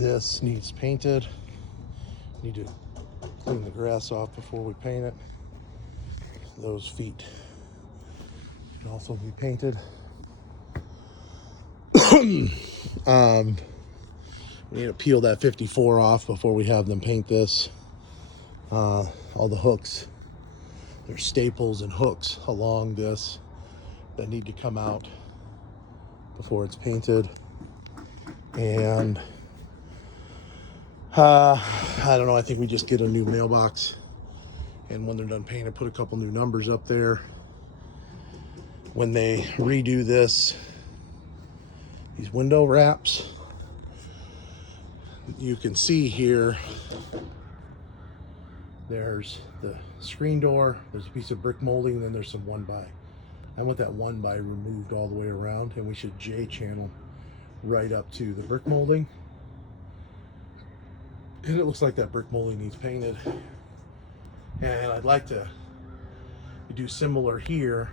This needs painted. Need to clean the grass off before we paint it. Those feet can also be painted. We need to peel that 54 off before we have them paint this. All the hooks, there's staples and hooks along this that need to come out before it's painted. And I don't know, I think we just get a new mailbox, and when they're done painting, put a couple new numbers up there. When they redo this, these window wraps, you can see here, there's the screen door, there's a piece of brick molding, and then there's some 1x. I want that 1x removed all the way around, and we should J-channel right up to the brick molding. And it looks like that brick molding needs painted. And I'd like to do similar here,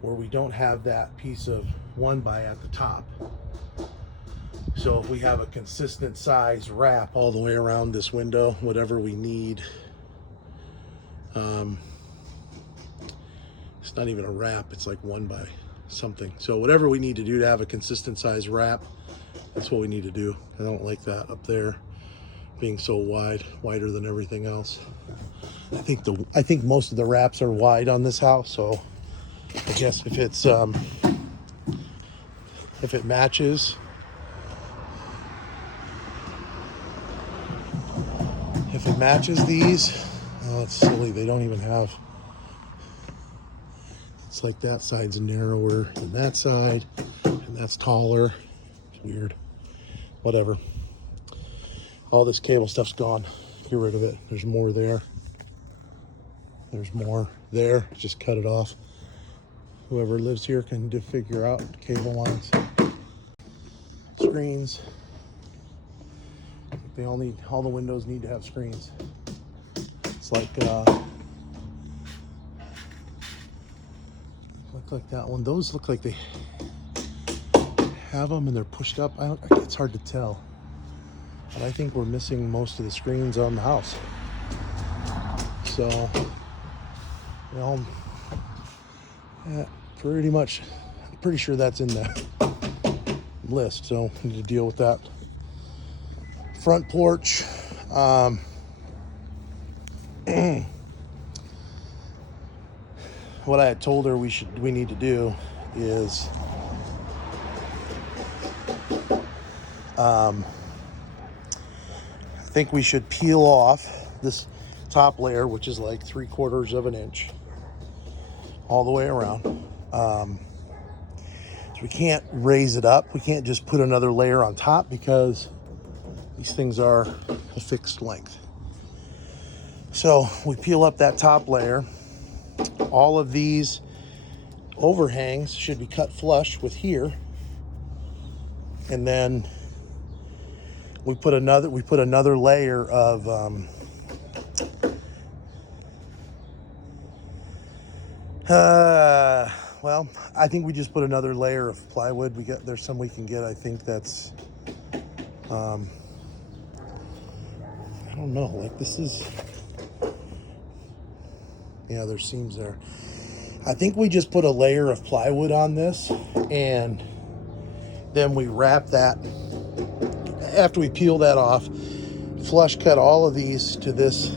where we don't have that piece of 1x at the top. So if we have a consistent size wrap all the way around this window, whatever we need. It's not even a wrap, it's like 1x something. So whatever we need to do to have a consistent size wrap, that's what we need to do. I don't like that up there being so wide, wider than everything else. I think most of the wraps are wide on this house, so I guess if it's if it matches, these, oh, it's silly, they don't even have, it's like that side's narrower than that side, and that's taller. It's weird. Whatever. All this cable stuff's gone. Get rid of it. There's more there. There's more there. Just cut it off. Whoever lives here can figure out cable lines. Screens. They all the windows need to have screens. It's like look like that one. Those look like they have them and they're pushed up. It's hard to tell. But I think we're missing most of the screens on the house. So, pretty much, I'm pretty sure that's in the list. So we need to deal with that. Front porch. What I had told her we need to do is I think we should peel off this top layer, which is like 3/4 of an inch all the way around. So we can't raise it up. We can't just put another layer on top because these things are a fixed length. So we peel up that top layer. All of these overhangs should be cut flush with here. And then we put another layer of well, I think we just put another layer of plywood. There's some we can get. I think that's I don't know, like this is, yeah, there's seams there. I think we just put a layer of plywood on this, and then we wrap that. After we peel that off, flush cut all of these to this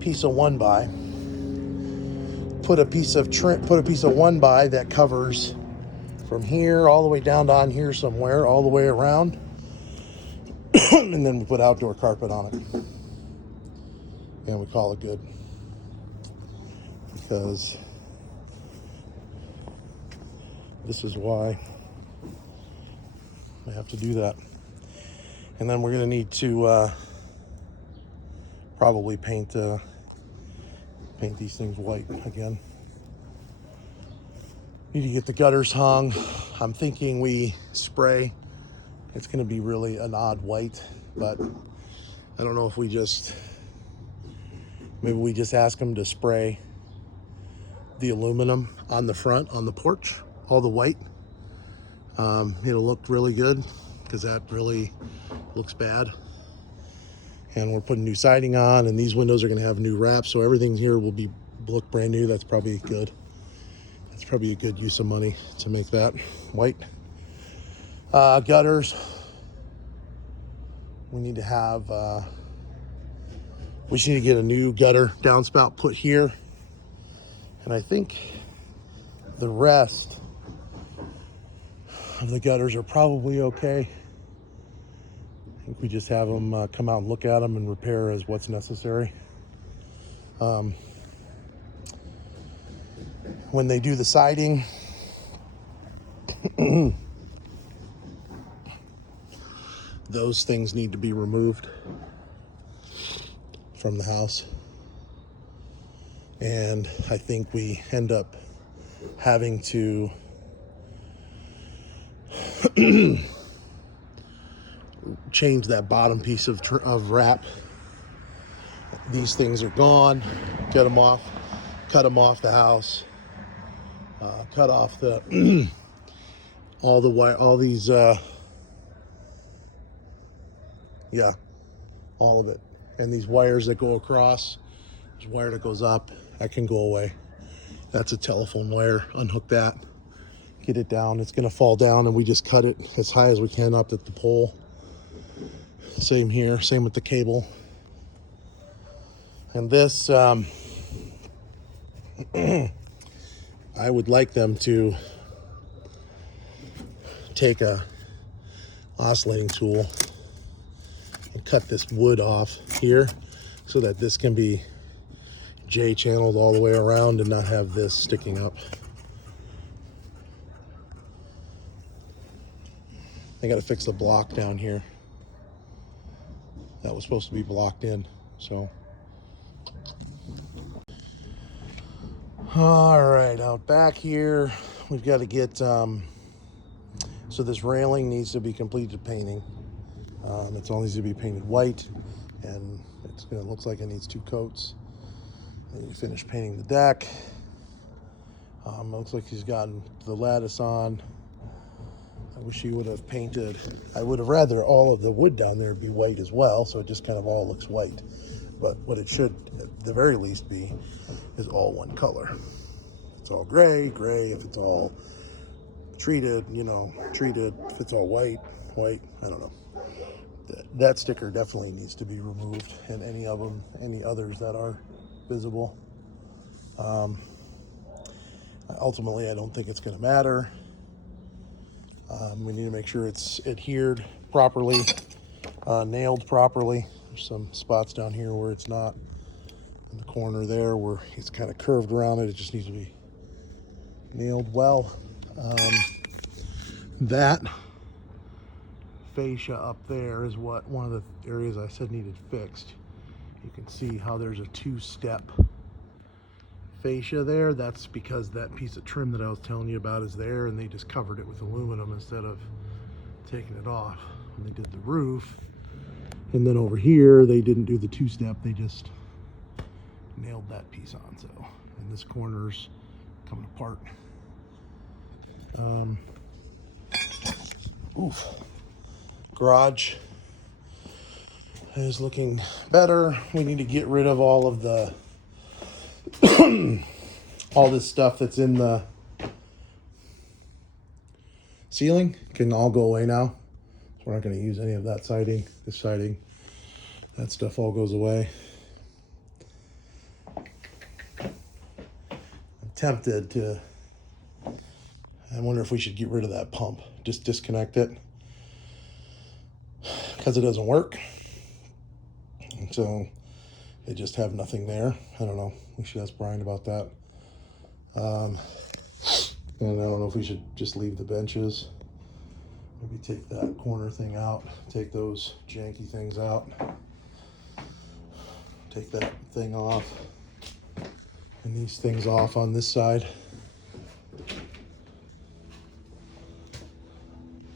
piece of 1x. Put a piece of 1x that covers from here all the way down to on here somewhere, all the way around. And then we put outdoor carpet on it. And we call it good. Because this is why I have to do that. And then we're going to need to probably paint these things white again. Need to get the gutters hung. I'm thinking we spray. It's going to be really an odd white, but I don't know if maybe we just ask them to spray the aluminum on the front, on the porch, all the white. It'll look really good. because that really looks bad. And we're putting new siding on, and these windows are going to have new wraps, so everything here will be look brand new. That's probably good. That's probably a good use of money to make that white. Gutters. We need to have, we just need to get a new gutter downspout put here. And I think the rest of the gutters are probably okay. I think we just have them come out and look at them and repair as what's necessary. When they do the siding, those things need to be removed from the house. And I think we end up having to change that bottom piece of wrap. These things are gone. Get them off, cut them off the house, cut off the all the wire, all these yeah, all of it. And these wires that go across, there's a wire that goes up, that can go away. That's a telephone wire. Unhook that, get it down. It's gonna fall down, and we just cut it as high as we can up at the pole. Same here, same with the cable. And this, I would like them to take a oscillating tool and cut this wood off here so that this can be J-channeled all the way around and not have this sticking up. I gotta fix the block down here. That was supposed to be blocked in, so. All right, out back here, we've got to get, so this railing needs to be completed painting. It all needs to be painted white, and it looks like it needs 2 coats. Then you finish painting the deck. It looks like he's gotten the lattice on. I wish he would have painted, I would have rather all of the wood down there be white as well, so it just kind of all looks white. But what it should, at the very least, be is all one color. If it's all gray, if it's all treated, treated. If it's all white, I don't know. That sticker definitely needs to be removed, and any others that are visible. Ultimately, I don't think it's going to matter. We need to make sure it's adhered properly, nailed properly. There's some spots down here where it's not. In the corner there where it's kind of curved around it, it just needs to be nailed well. That fascia up there is one of the areas I said needed fixed. You can see how there's a 2-step fascia there. That's because that piece of trim that I was telling you about is there, and they just covered it with aluminum instead of taking it off when they did the roof. And then over here, they didn't do the 2-step, they just nailed that piece on. So, and this corner's coming apart. Garage is looking better. We need to get rid of all of the all this stuff that's in the ceiling. Can all go away now. So we're not going to use any of that siding. This siding, that stuff all goes away. I'm tempted to, I wonder if we should get rid of that pump. Just disconnect it, because it doesn't work. And so they just have nothing there. I don't know. We should ask Brian about that. And I don't know if we should just leave the benches. Maybe take that corner thing out. Take those janky things out. Take that thing off. And these things off on this side.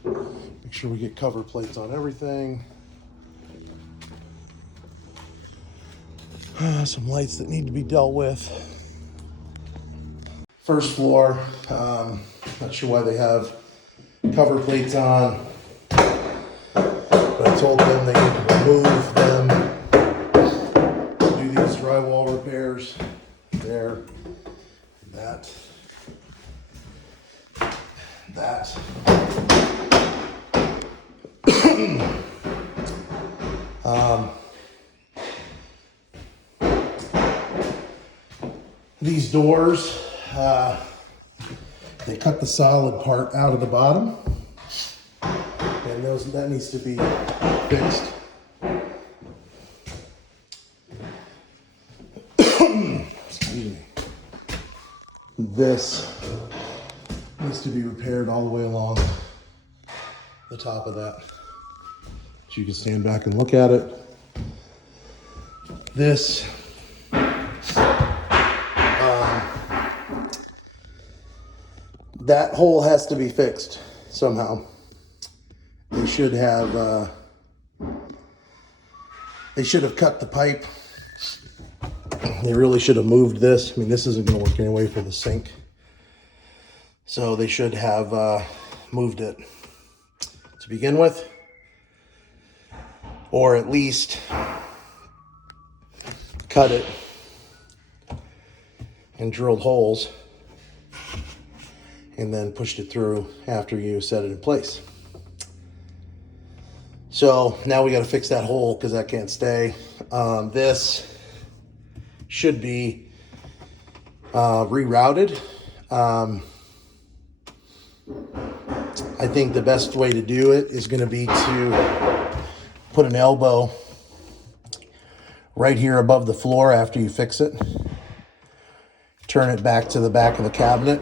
Make sure we get cover plates on everything. Some lights that need to be dealt with. First floor, not sure why they have cover plates on. told them they need to remove them, do these drywall repairs, there, that. These doors, they cut the solid part out of the bottom, and that needs to be fixed. Excuse me. This needs to be repaired all the way along the top of that. So you can stand back and look at it. This that hole has to be fixed somehow. They should have cut the pipe. They really should have moved this. I mean, this isn't going to work anyway for the sink. So they should have moved it to begin with, or at least cut it and drilled holes and then pushed it through after you set it in place. So now we got to fix that hole because that can't stay. This should be rerouted. I think the best way to do it is going to be to put an elbow right here above the floor after you fix it. Turn it back to the back of the cabinet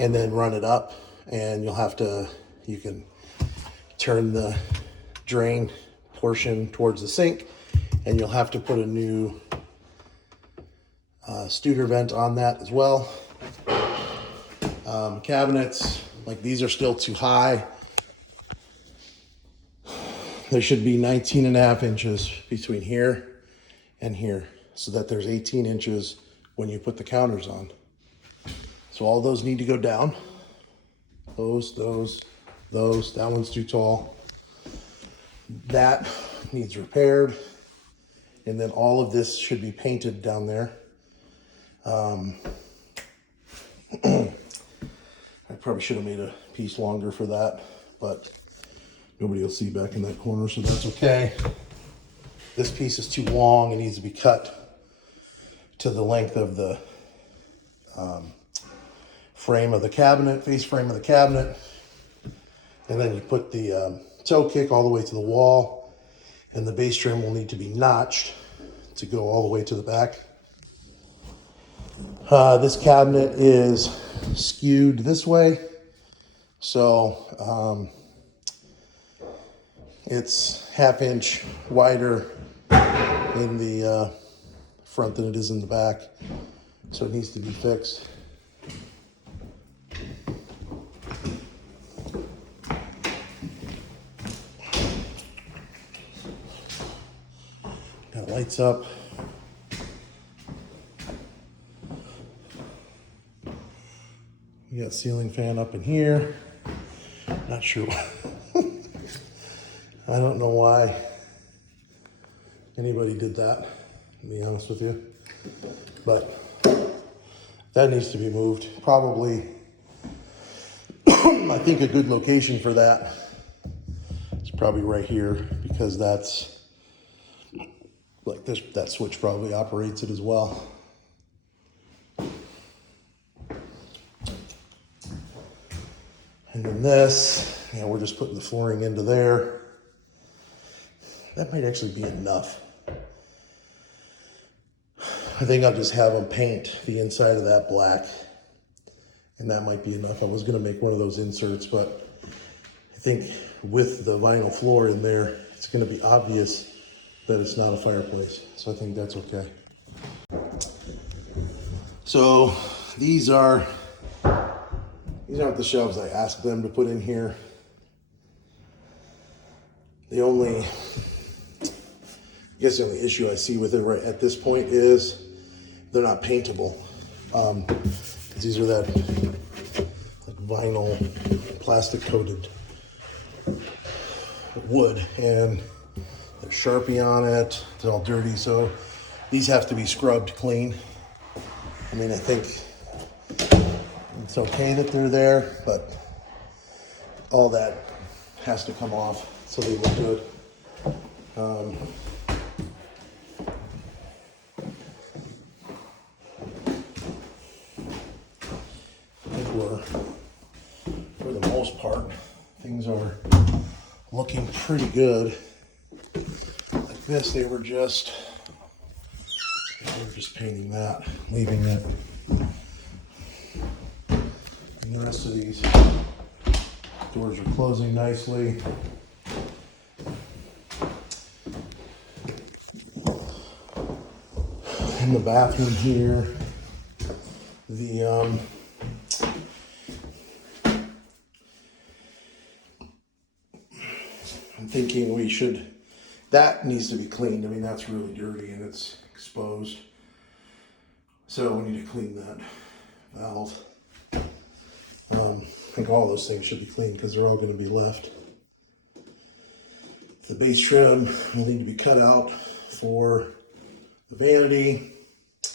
and then run it up, and you can turn the drain portion towards the sink, and you'll have to put a new Studer vent on that as well. Cabinets, like these are still too high. There should be 19.5 inches between here and here, so that there's 18 inches when you put the counters on. So all those need to go down. Those, that one's too tall. That needs repaired. And then all of this should be painted down there. I probably should have made a piece longer for that, but nobody will see back in that corner, so that's okay. This piece is too long. It needs to be cut to the length of the frame of the cabinet, face frame of the cabinet. And then you put the toe kick all the way to the wall, and the base trim will need to be notched to go all the way to the back. This cabinet is skewed this way, so it's 1/2 inch wider in the front than it is in the back, so it needs to be fixed. Got lights up. You got ceiling fan up in here. Not sure. I don't know why anybody did that, to be honest with you. But that needs to be moved. Probably, I think a good location for that is probably right here, because that's like this, that switch probably operates it as well. And then this, we're just putting the flooring into there. That might actually be enough. I think I'll just have them paint the inside of that black, and that might be enough. I was gonna make one of those inserts, but I think with the vinyl floor in there, it's gonna be obvious that it's not a fireplace. So I think that's okay. So these aren't the shelves I asked them to put in here. The only issue I see with it right at this point is they're not paintable. These are that like vinyl, plastic coated wood, and there's Sharpie on it. It's all dirty, so these have to be scrubbed clean. I mean, I think it's okay that they're there, but all that has to come off so they look good. I think we're, for the most part, things are looking pretty good. Like this, they were just painting that, leaving it. And the rest of these doors are closing nicely. In the bathroom here, I'm thinking that needs to be cleaned. I mean, that's really dirty and it's exposed. So we need to clean that valve. I think all those things should be cleaned because they're all going to be left. The base trim will need to be cut out for the vanity. I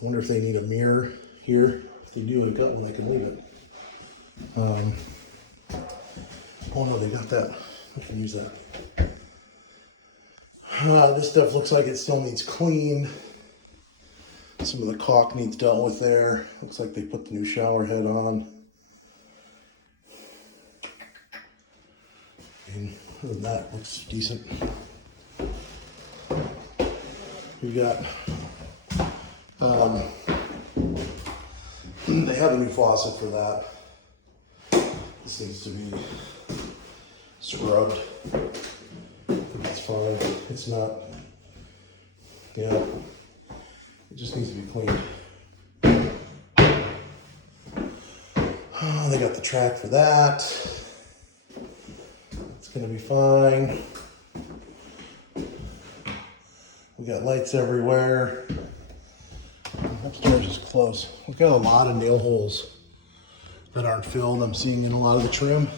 wonder if they need a mirror here. If they do, I've got one, I can leave it. Oh no, they got that. I can use that. This stuff looks like it still needs cleaned. Some of the caulk needs dealt with there. Looks like they put the new shower head on. And other than that, it looks decent. We got, they have a new faucet for that. This needs to be scrubbed. It's fine. It's not, yeah, it just needs to be cleaned. Oh, they got the track for that. It's gonna be fine. We got lights everywhere. Upstairs is close. We've got a lot of nail holes that aren't filled. I'm seeing in a lot of the trim.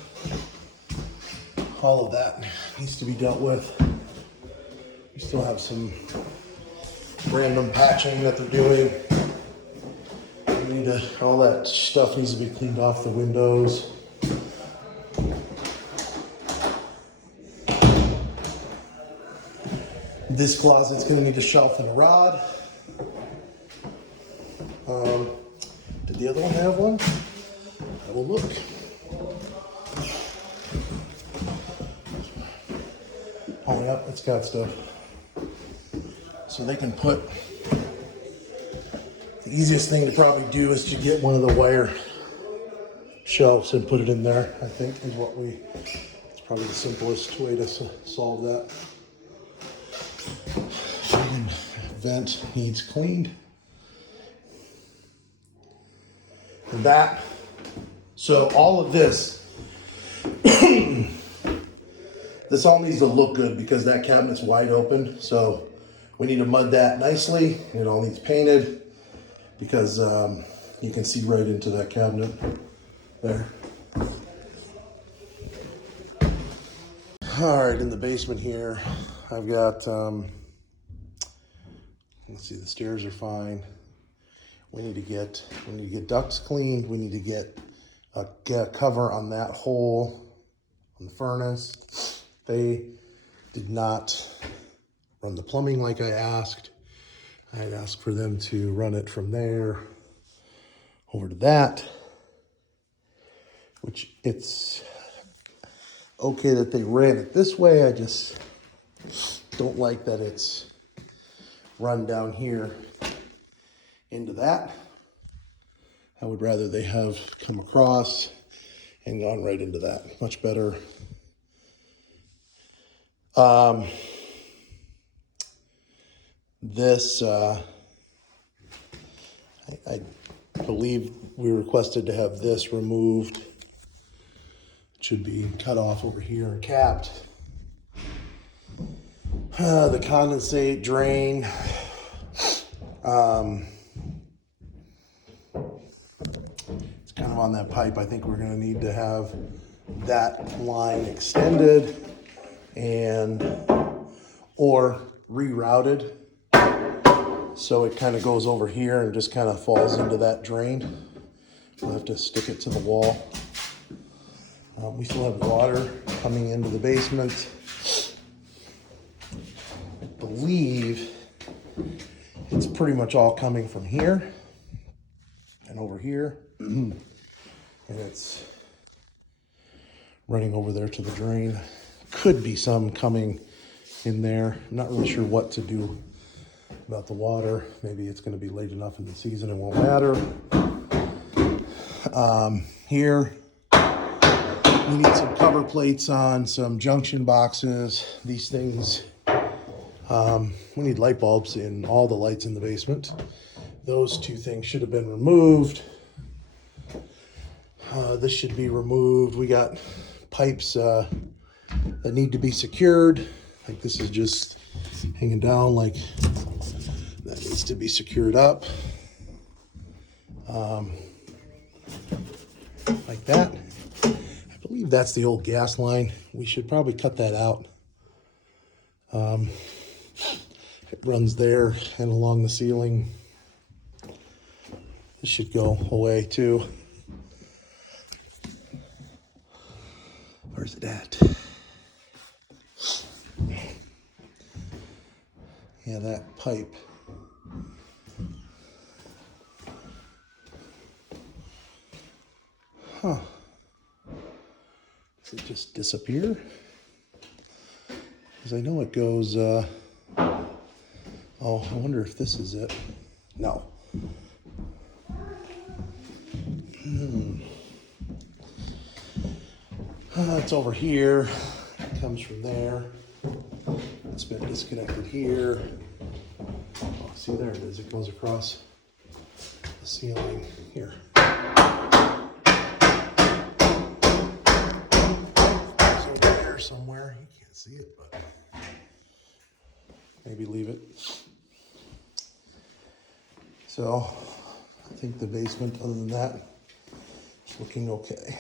All of that needs to be dealt with. We still have some random patching that they're doing. We need to, all that stuff needs to be cleaned off the windows. This closet's gonna need a shelf and a rod. Did the other one have one? I will look. Oh, yep, it's got stuff. So they can put, the easiest thing to probably do is to get one of the wire shelves and put it in there, I think, is what it's probably the simplest way to solve that. Vent needs cleaned. And that, so all of this, this all needs to look good because that cabinet's wide open. So we need to mud that nicely. It all needs painted because you can see right into that cabinet there. All right, in the basement here, I've got, let's see, the stairs are fine. We need to get ducts cleaned. We need to get a cover on that hole on the furnace. They did not run the plumbing like I asked. I had asked for them to run it from there over to that, which it's okay that they ran it this way. I just don't like that it's run down here into that. I would rather they have come across and gone right into that. Much better. This, I believe we requested to have this removed. It should be cut off over here and capped. The condensate drain. It's kind of on that pipe. I think we're going to need to have that line extended. and or rerouted. So it kind of goes over here and just kind of falls into that drain. We'll have to stick it to the wall. We still have water coming into the basement. I believe it's pretty much all coming from here and over here. And it's running over there to the drain. Could be some coming in there. I'm not really sure what to do about the water. Maybe it's going to be late enough in the season, it won't matter. Here, we need some cover plates on some junction boxes. These things, we need light bulbs in all the lights in the basement. Those two things should have been removed. This should be removed. We got pipes that need to be secured. Like this is just hanging down, like that needs to be secured up. Like that. I believe that's the old gas line. We should probably cut that out. It runs there and along the ceiling. This should go away too. Where's it at? Yeah, that pipe. Huh. Does it just disappear? Because I know it goes, oh, I wonder if this is it. No. It's over here. It comes from there. It's been disconnected here. Oh, see, there it is. It goes across the ceiling here. It's over there somewhere. You can't see it, but maybe leave it. So I think the basement, other than that, is looking okay.